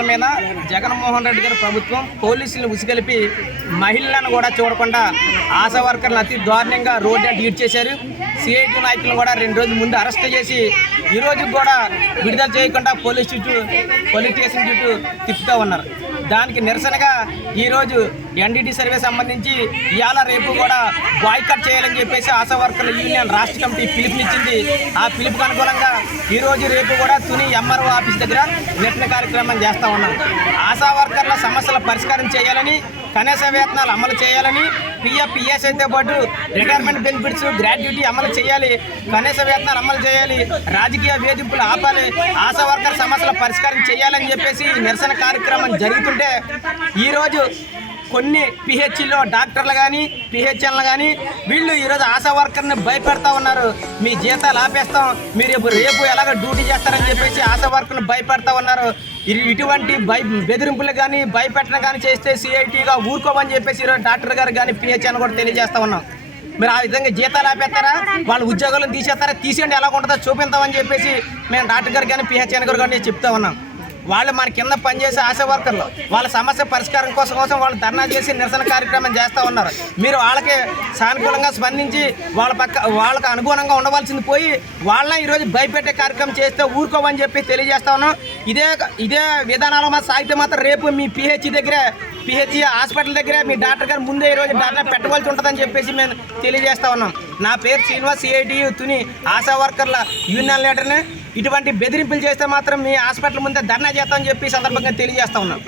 వర్కర్ల మీద జగన్మోహన్ రెడ్డి గారి ప్రభుత్వం పోలీసులను ఉసిగలిపి మహిళలను కూడా చూడకుండా ఆశా వర్కర్లను అతి దారుణంగా రోడ్డు అంటే ఈడ్ చేశారు. సిఐటి నాయకులను కూడా 2 రోజుల ముందు అరెస్ట్ చేసి ఈ రోజు కూడా విడుదల చేయకుండా పోలీస్ స్టేషన్ చుట్టూ తిప్పుతూ ఉన్నారు. దానికి నిరసనగా ఈరోజు ఎన్డీటీ సర్వే సంబంధించి ఇవాళ రేపు కూడా బాయ్కాట్ చేయాలని చెప్పేసి ఆశా వర్కర్ల యూనియన్ రాష్ట్ర కమిటీ పిలుపునిచ్చింది. ఆ పిలుపుకు అనుకూలంగా ఈరోజు రేపు కూడా తుని ఎంఆర్ఓ ఆఫీస్ దగ్గర నిరసన కార్యక్రమం చేస్తూ ఉన్నాం. ఆశా వర్కర్ల సమస్యల పరిష్కారం చేయాలని, కనీస వేతనాలు అమలు చేయాలని, పిఎఫ్ పిఎస్ఐతో పాటు రిటైర్మెంట్ బెనిఫిట్స్ గ్రాట్యుటీ అమలు చేయాలి, కనీస వేతనాలు అమలు చేయాలి, రాజకీయ వేధింపులు ఆపాలి, ఆశా వర్కర్ సమస్యల పరిష్కారం చేయాలని చెప్పేసి నిరసన కార్యక్రమం జరుగుతుంటే ఈరోజు కొన్ని పిహెచ్లో డాక్టర్లు కానీ పిహెచ్ఎల్లు కానీ వీళ్ళు ఈరోజు ఆశా వర్కర్ని భయపెడతా ఉన్నారు. మీ జీతాలు ఆపేస్తాం, మీరు రేపు ఎలాగ డ్యూటీ చేస్తారని చెప్పేసి ఆశా వర్కర్ని భయపెడతా ఉన్నారు. ఇటువంటి బెదిరింపులు కానీ భయపెట్టడం కానీ చేస్తే సిఐటిగా ఊరుకోమని చెప్పేసి ఈరోజు డాక్టర్ గారు కానీ పిహెచ్ఎల్ కూడా తెలియజేస్తా ఉన్నాం. మీరు ఆ విధంగా జీతాలు ఆపేస్తారా, వాళ్ళ ఉద్యోగాలను తీసేస్తారా, తీసేయండి ఎలా ఉంటుందో చూపిస్తామని చెప్పేసి మేము డాక్టర్ గారు కానీ పిహెచ్ఎల్ గారు కానీ చెప్తా ఉన్నాం. వాళ్ళు మన కింద పనిచేసే ఆశా వర్కర్లు వాళ్ళ సమస్య పరిష్కారం కోసం వాళ్ళు ధర్నా చేసి నిరసన కార్యక్రమం చేస్తూ ఉన్నారు. మీరు వాళ్ళకి సానుకూలంగా స్పందించి వాళ్ళకి అనుగుణంగా ఉండవలసింది పోయి వాళ్ళని ఈరోజు భయపెట్టే కార్యక్రమం చేస్తే ఊరుకోమని చెప్పి తెలియజేస్తా ఉన్నాం. ఇదే విధానాలు సాగితే మాత్రం రేపు మీ పిహెచ్ హాస్పిటల్ దగ్గర మీ డాక్టర్ గారు ముందే ఈరోజు ధర్నా పెట్టవలసి ఉంటుందని చెప్పేసి మేము తెలియజేస్తా ఉన్నాం. నా పేరు శ్రీనివాస్, సిఐటియు తుని ఆశా వర్కర్ల యూనియన్ లీడర్ని. ఇటువంటి బెదిరింపులు చేస్తే మాత్రం మీ హాస్పిటల్ ముందే ధర్నా చేస్తామని చెప్పి సందర్భంగా తెలియజేస్తా ఉన్నాం.